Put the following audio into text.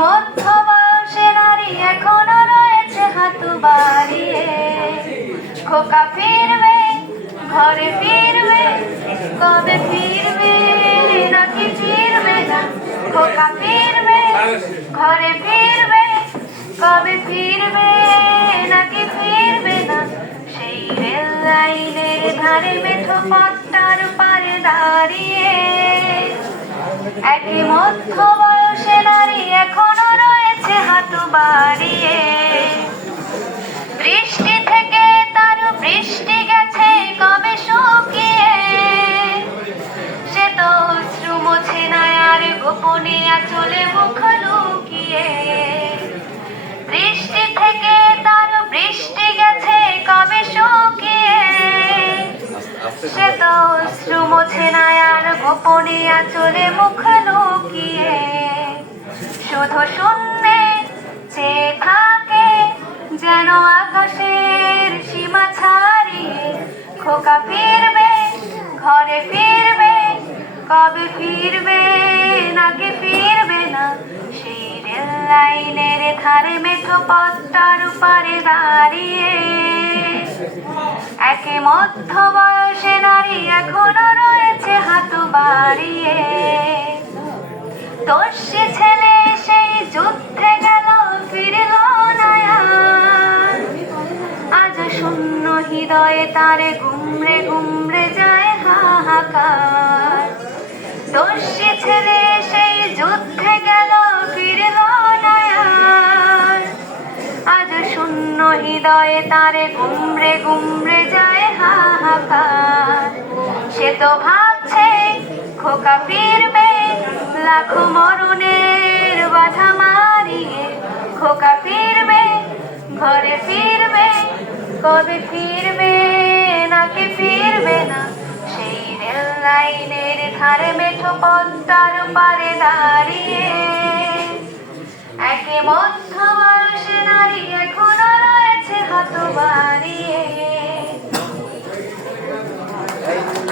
মধ্য বয়সে নারী এখনো রয়েছে হাত বাড়িয়ে। খোকা ফিরবে, ঘরে ফিরবে, কবে ফিরবে নাকি ফিরবে না? খোকা ফিরবে, ঘরে ফিরবে, কবে ফিরবে নাকি ফিরবে না? সেই রেল লাইনের ধারে মেঠো পথটার পারে দাঁড়িয়ে একই মধ্য বয়সে নারী এখনো রয়েছে হাত বাড়িয়ে। বৃষ্টি থেকে তার বৃষ্টি গেছে কবে শুকিয়ে, সে তো অশ্রু মোছে না আর গোপনে আঁচলে মুখ লুকিয়ে। বৃষ্টি থেকে তার বৃষ্টি গেছে কবে শুকিয়ে, সে তো অশ্রু মোছে না আর গোপনে আঁচলে মুখ লুকিয়ে। শুধু শূন্যে চেয়ে থাকে যেন আকাশের সীমা ছাড়িয়ে। খোকা ফিরবে, ঘরে ফিরবে, কবে ফিরবে নাকি ফিরবে না? সেই রেল লাইনের ধারে মেঠো পথটার পারে দাঁড়িয়ে একে মধ্য বয়সে নারী এখনো রয়েছে হাত বাড়িয়ে। দস্যি ছেলে সেই যুদ্ধে গেল, ফিরল না আর। আজ শূন্য হৃদয়ে তারে গুমরে গুমরে যায় হাহাকার। দস্যি ছেলে সেই যুদ্ধে গেল, ফিরল না আর। আজ শূন্য হৃদয়ে তারে গুমরে গুমরে যায় হাহাকার। সে তো ভাবছে খোকা ফিরবে, লাখো মরণের বাধা মারিয়ে। খোকা ফিরবে, ঘরে ফিরবে, কবে ফিরবে নাকি ফিরবে না? সেই রেল লাইনের ধারে মেঠো পথটার পারে দাঁড়িয়ে একে মধ্য বয়সে নারী এখনো রয়েছে হাত বাড়িয়ে।